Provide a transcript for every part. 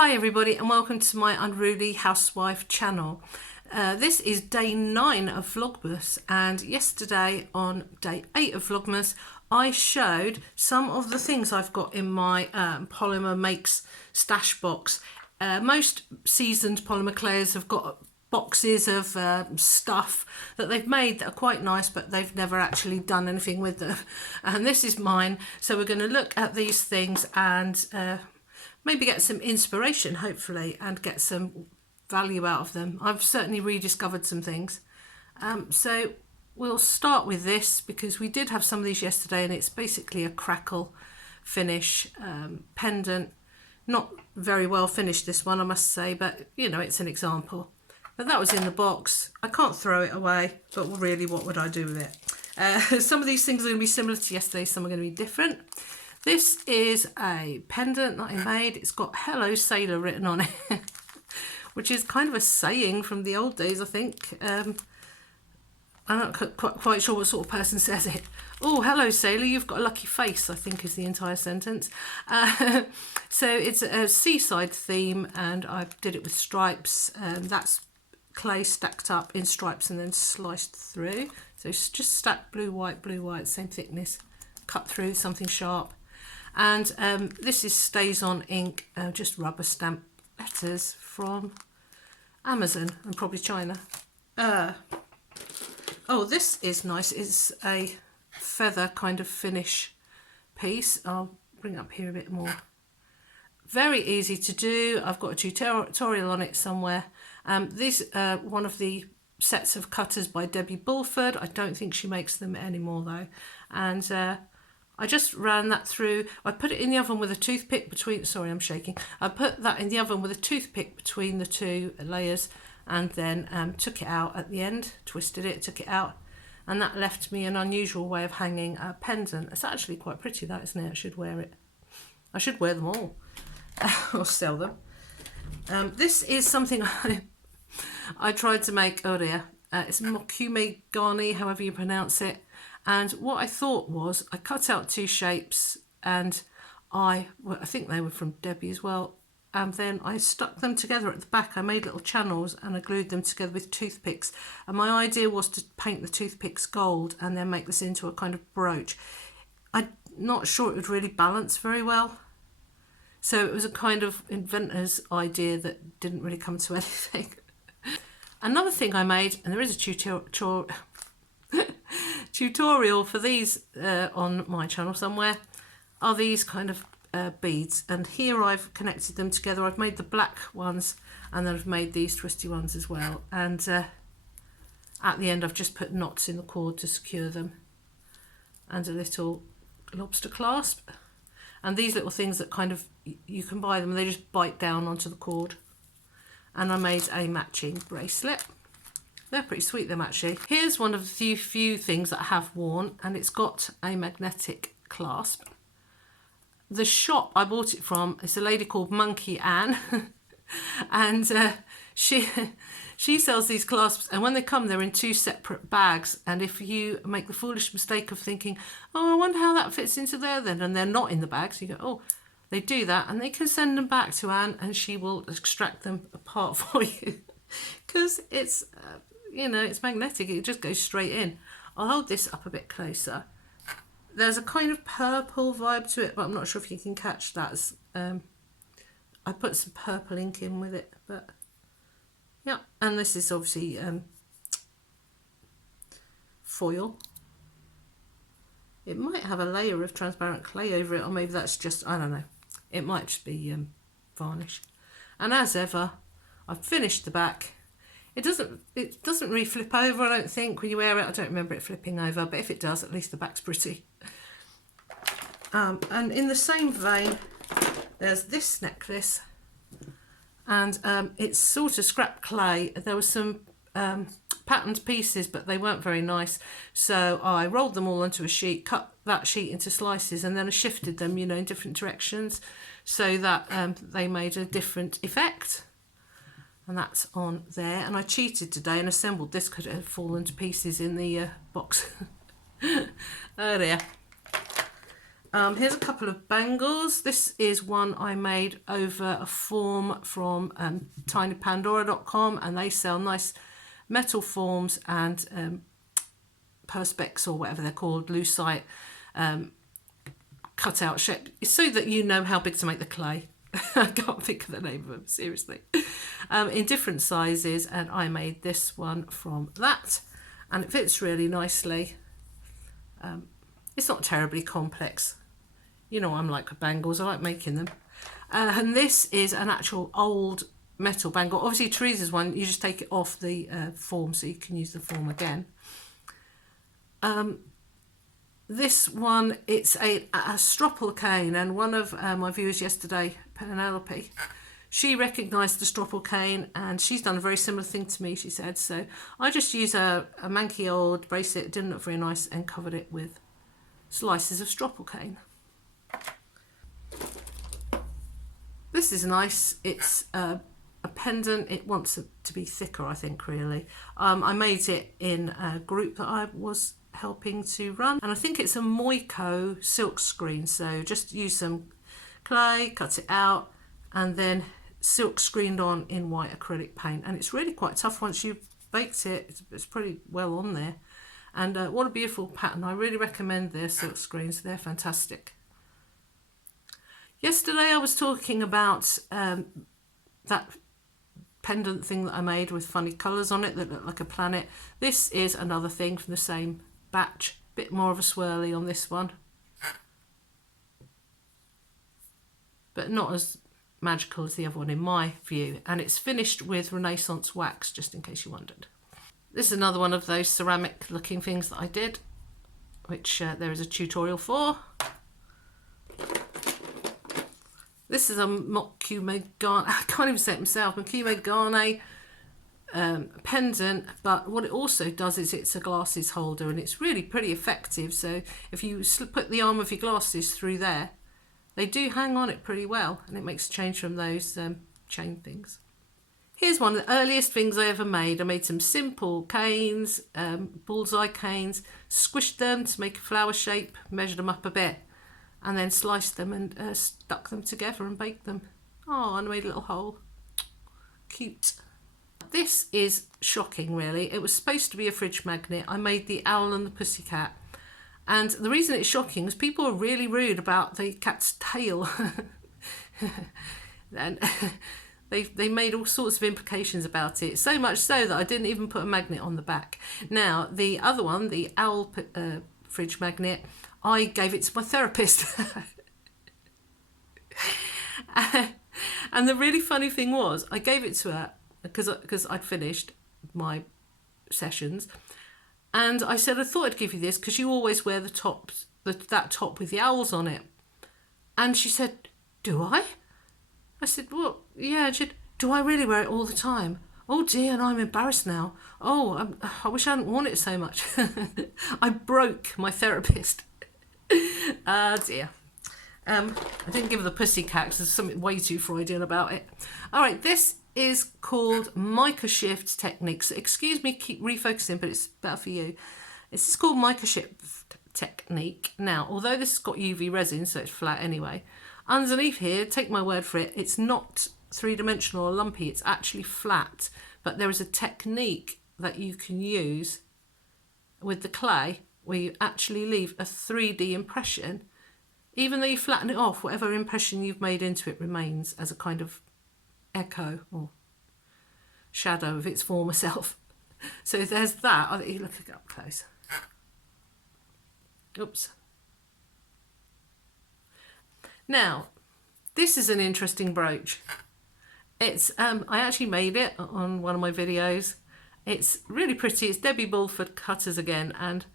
Hi everybody and welcome to my Unruly Housewife channel. This is day 9 of Vlogmas, and yesterday on day 8 of Vlogmas I showed some of the things I've got in my Polymer Makes stash box. Most seasoned polymer clayers have got boxes of stuff that they've made that are quite nice, but they've never actually done anything with them, and this is mine. So we're going to look at these things and maybe get some inspiration, hopefully, and get some value out of them. I've certainly rediscovered some things. So we'll start with this because we did have some of these yesterday, and it's basically a crackle finish pendant. Not very well finished, this one, I must say, but you know, it's an example. But that was in the box. I can't throw it away, but really, what would I do with it? Some of these things are going to be similar to yesterday, some are going to be different. This is a pendant that I made. It's got "Hello Sailor" written on it, which is kind of a saying from the old days, I think. I'm not quite sure what sort of person says it. "Oh, hello sailor, you've got a lucky face," I think is the entire sentence. So it's a seaside theme, and I did it with stripes. That's clay stacked up in stripes and then sliced through. So it's just stacked blue, white, same thickness, cut through something sharp. And this is Stays On ink, just rubber stamp letters from Amazon and probably China. Oh, this is nice. It's a feather kind of finish piece. I'll bring it up here a bit more. Very easy to do. I've got a tutorial on it somewhere. These are one of the sets of cutters by Debbie Bulford. I don't think she makes them anymore though. And I just ran that through. I put it in the oven with a toothpick between, sorry, I'm shaking. I put that in the oven with a toothpick between the two layers, and then took it out at the end, twisted it, took it out, and that left me an unusual way of hanging a pendant. It's actually quite pretty, that, isn't it? I should wear it. I should wear them all or sell them. This is something I tried to make earlier. It's mokume gani, however you pronounce it. And what I thought was, I cut out two shapes, and I think they were from Debbie as well, and then I stuck them together at the back. I made little channels and I glued them together with toothpicks, and my idea was to paint the toothpicks gold and then make this into a kind of brooch. I'm not sure it would really balance very well, so it was a kind of inventor's idea that didn't really come to anything. Another thing I made, and there is a tutorial for these on my channel somewhere, are these kind of beads, and here I've connected them together. I've made the black ones, and then I've made these twisty ones as well, and at the end I've just put knots in the cord to secure them, and a little lobster clasp, and these little things that kind of, you can buy them, they just bite down onto the cord. And I made a matching bracelet. They're pretty sweet, them, actually. Here's one of the few things that I have worn, and it's got a magnetic clasp. The shop I bought it from is a lady called Monkey Ann, and she sells these clasps, and when they come, they're in two separate bags. And if you make the foolish mistake of thinking, "Oh, I wonder how that fits into there then," and they're not in the bags, you go, "Oh." They do that, and they can send them back to Anne, and she will extract them apart for you, because it's you know, it's magnetic. It just goes straight in. I'll hold this up a bit closer. There's a kind of purple vibe to it, but I'm not sure if you can catch that. I put some purple ink in with it, but yeah. And this is obviously foil. It might have a layer of transparent clay over it, or maybe that's just, I don't know. It might just be varnish. And as ever, I've finished the back. It doesn't really flip over, I don't think, when you wear it. I don't remember it flipping over, but if it does, at least the back's pretty. And in the same vein, there's this necklace, and it's sort of scrap clay. There were some patterned pieces, but they weren't very nice, so I rolled them all onto a sheet, cut that sheet into slices, and then I shifted them, you know, in different directions, so that they made a different effect. And that's on there. And I cheated today and assembled this because it had fallen to pieces in the box earlier. Here's a couple of bangles. This is one I made over a form from tinypandora.com, and they sell nice metal forms and perspex, or whatever they're called, lucite, cut out shape, so that you know how big to make the clay. I can't think of the name of them, seriously. In different sizes, and I made this one from that, and it fits really nicely. It's not terribly complex. You know, I'm like bangles, I like making them. And this is an actual old metal bangle. Obviously Teresa's one, you just take it off the form so you can use the form again. This one, it's a stroppel cane, and one of my viewers yesterday, Penelope, she recognised the stroppel cane, and she's done a very similar thing to me, she said. So I just used a manky old bracelet, it didn't look very nice, and covered it with slices of stroppel cane. This is nice. It's a pendant. It wants it to be thicker, I think, really. I made it in a group that I was helping to run, and I think it's a Moico silk screen. So just use some clay, cut it out, and then silk screened on in white acrylic paint. And it's really quite tough once you've baked it. It's pretty well on there. And what a beautiful pattern. I really recommend their silk screens. They're fantastic. Yesterday I was talking about that pendant thing that I made with funny colours on it that looked like a planet. This is another thing from the same batch. Bit more of a swirly on this one, but not as magical as the other one in my view. And it's finished with Renaissance wax, just in case you wondered. This is another one of those ceramic looking things that I did, which there is a tutorial for. This is a Mokume Garne, I can't even say it myself, Mokume Garne pendant, but what it also does is it's a glasses holder, and it's really pretty effective. So if you put the arm of your glasses through there, they do hang on it pretty well, and it makes a change from those chain things. Here's one of the earliest things I ever made. I made some simple canes, bullseye canes, squished them to make a flower shape, measured them up a bit, and then sliced them and stuck them together and baked them. Oh, and I made a little hole. Cute. This is shocking, really. It was supposed to be a fridge magnet. I made the owl and the pussycat. And the reason it's shocking is people are really rude about the cat's tail. And they made all sorts of implications about it. So much so that I didn't even put a magnet on the back. Now, the other one, the owl fridge magnet, I gave it to my therapist. And the really funny thing was, I gave it to her because I'd finished my sessions, and I said, I thought I'd give you this because you always wear the tops, that top with the owls on it. And she said, do I? I said, well, yeah. She said, do I really wear it all the time? Oh dear, and I'm embarrassed now. Oh, I wish I hadn't worn it so much. I broke my therapist. Dear. I didn't give her the pussycat because there's something way too Freudian about it. All right, this is called Microshift Technique. So excuse me, keep refocusing, but it's better for you. This is called Microshift Technique. Now, although this has got UV resin, so it's flat anyway, underneath here, take my word for it, it's not three-dimensional or lumpy, it's actually flat. But there is a technique that you can use with the clay where you actually leave a 3D impression. Even though you flatten it off, whatever impression you've made into it remains as a kind of echo or shadow of its former self. So there's that. I'll let you look it up close. Oops. Now, this is an interesting brooch. It's I actually made it on one of my videos. It's really pretty. It's Debbie Bulford Cutters again, and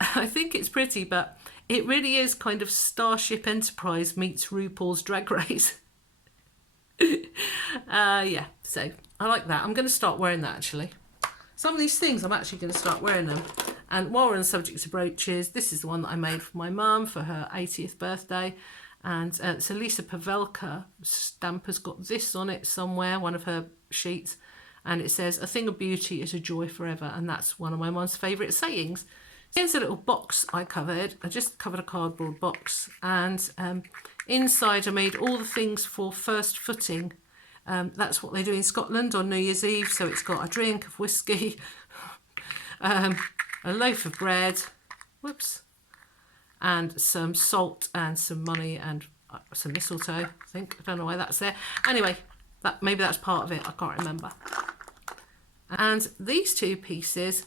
I think it's pretty, but it really is kind of Starship Enterprise meets RuPaul's Drag Race. Yeah, so I like that. I'm going to start wearing that, actually. Some of these things, I'm actually going to start wearing them. And while we're on the subject of brooches, this is the one that I made for my mum for her 80th birthday. And it's a Lisa Pavelka stamp has got this on it somewhere, one of her sheets. And it says, "A thing of beauty is a joy forever." And that's one of my mum's favourite sayings. Here's a little box I covered. I just covered a cardboard box, and inside I made all the things for first footing. That's what they do in Scotland on New Year's Eve. So it's got a drink of whiskey, a loaf of bread, whoops, and some salt and some money and some mistletoe, I think. I don't know why that's there. Anyway, maybe that's part of it. I can't remember. And these two pieces,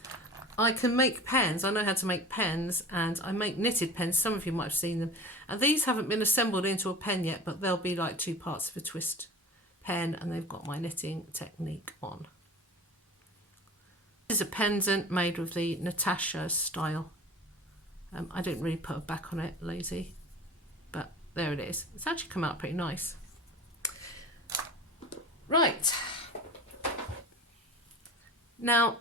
I can make pens. I know how to make pens, and I make knitted pens. Some of you might have seen them. And these haven't been assembled into a pen yet, but they'll be like 2 parts of a twist pen, and they've got my knitting technique on. This is a pendant made with the Natasha style. I didn't really put a back on it, lazy, but there it is. It's actually come out pretty nice. Right. Now,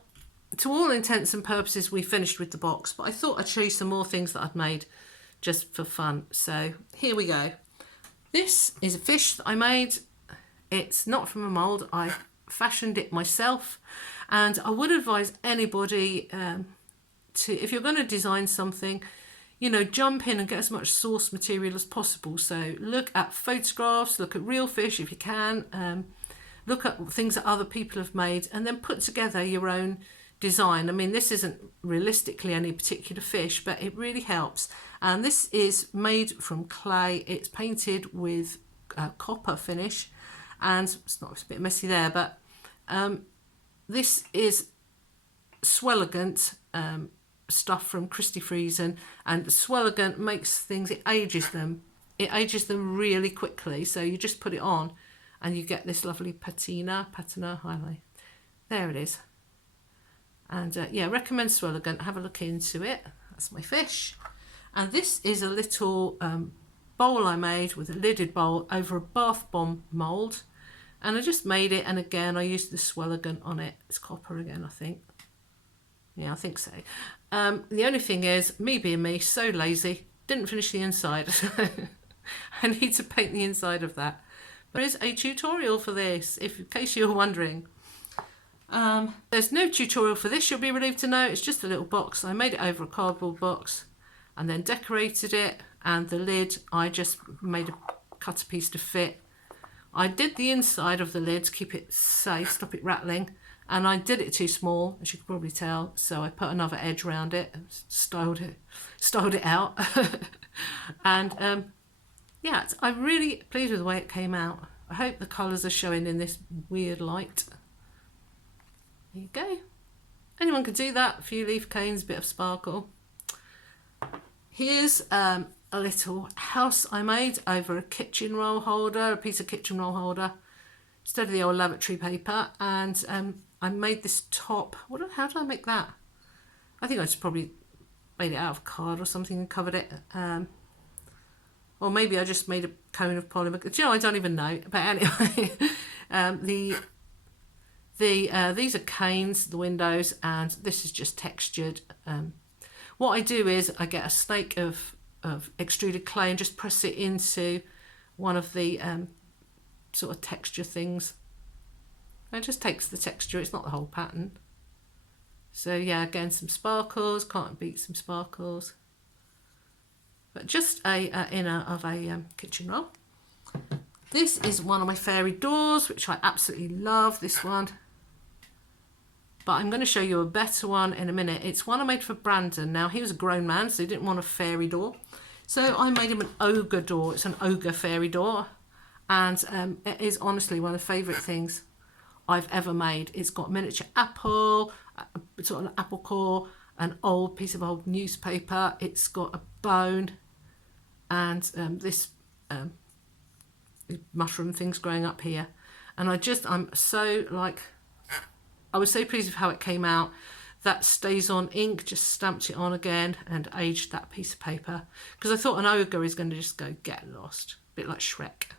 to all intents and purposes, we finished with the box, but I thought I'd show you some more things that I'd made just for fun. So here we go. This is a fish that I made. It's not from a mould. I fashioned it myself, and I would advise anybody if you're going to design something, you know, jump in and get as much source material as possible. So look at photographs, look at real fish if you can, look at things that other people have made, and then put together your own design. I mean, this isn't realistically any particular fish, but it really helps. And this is made from clay. It's painted with copper finish, and it's a bit messy there, but this is Swelligant stuff from Christy Friesen, and Swelligant makes things, it ages them really quickly. So you just put it on and you get this lovely patina highlight. There it is. And yeah, recommend Swelligant. Have a look into it. That's my fish. And this is a little bowl I made with a lidded bowl over a bath bomb mould. And I just made it, and again I used the Swelligant on it. It's copper again, I think. Yeah, I think so. The only thing is, me being me, so lazy, didn't finish the inside. I need to paint the inside of that. But there is a tutorial for this, in case you're wondering. There's no tutorial for this, you'll be relieved to know. It's just a little box. I made it over a cardboard box and then decorated it, and the lid I just cut a piece to fit. I did the inside of the lid to keep it safe, stop it rattling, and I did it too small, as you can probably tell, so I put another edge around it and styled it out. And yeah, I'm really pleased with the way it came out. I hope the colours are showing in this weird light. There you go. Anyone can do that. A few leaf canes, a bit of sparkle. Here's a little house I made over a kitchen roll holder, a piece of kitchen roll holder, instead of the old lavatory paper. And I made this top. How did I make that? I think I just probably made it out of card or something and covered it. Or maybe I just made a cone of polymer. Do you know, I don't even know. But anyway, these are canes, the windows, and this is just textured. What I do is I get a snake of extruded clay and just press it into one of the sort of texture things. It just takes the texture, it's not the whole pattern. So yeah, again, some sparkles, can't beat some sparkles. But just a inner of a kitchen roll. This is one of my fairy doors, which I absolutely love, this one. But I'm going to show you a better one in a minute. It's one I made for Brandon. Now, he was a grown man, so he didn't want a fairy door. So I made him an ogre door. It's an ogre fairy door. And it is honestly one of the favourite things I've ever made. It's got a miniature apple, sort of an apple core, an old piece of old newspaper. It's got a bone and this mushroom things growing up here. And I'm so like... I was so pleased with how it came out. That stays on ink, just stamped it on again and aged that piece of paper. Because I thought an ogre is going to just go get lost. A bit like Shrek.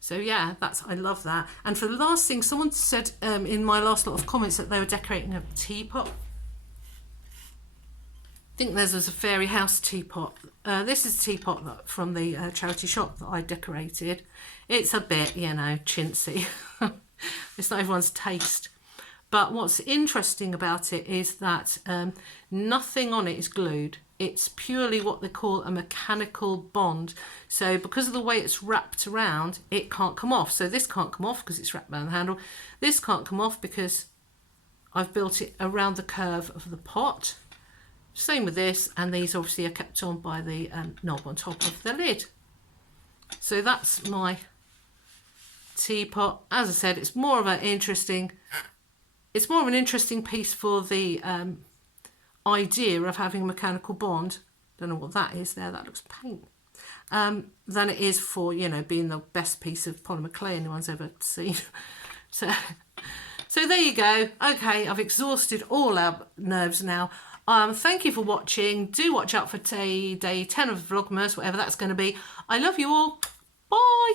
So yeah, I love that. And for the last thing, someone said in my last lot of comments that they were decorating a teapot. I think theirs was a fairy house teapot. This is a teapot from the charity shop that I decorated. It's a bit, you know, chintzy. It's not everyone's taste. But what's interesting about it is that nothing on it is glued. It's purely what they call a mechanical bond. So because of the way it's wrapped around, it can't come off. So this can't come off because it's wrapped around the handle. This can't come off because I've built it around the curve of the pot. Same with this, and these obviously are kept on by the knob on top of the lid. So that's my teapot. As I said, it's more of an interesting piece for the idea of having a mechanical bond. Don't know what that is there. That looks paint. Than it is for, you know, being the best piece of polymer clay anyone's ever seen. So there you go. Okay, I've exhausted all our nerves now. Thank you for watching. Do watch out for day 10 of Vlogmas, whatever that's going to be. I love you all. Bye.